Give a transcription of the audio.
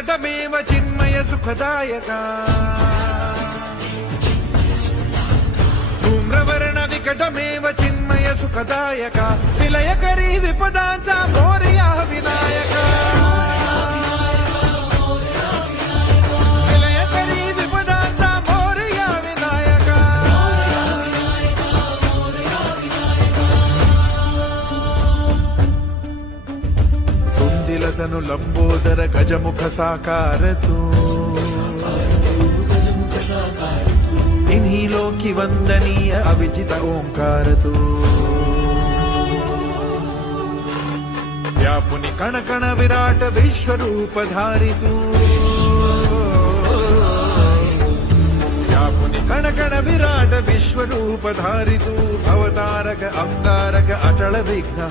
विकटमेव चिन्मय सुखदायका धूम्रवर्ण विकटमेव चिन्मय सुखदायका विलयकरी विपदांचा मोरया विनायका विलयकरी विपदांचा मोरया विनायका तुंदिलतनु लंबोदर गजमुख साकार तू इन्हीं लोकी वंदनीय अविजित ओंकार तू व्यापुनि कण कण विराट विश्वरूप धारी तू व्यापुनि कण कण विराट विश्वरूप धारी तू अवतारक अंगारक अटल विघ्न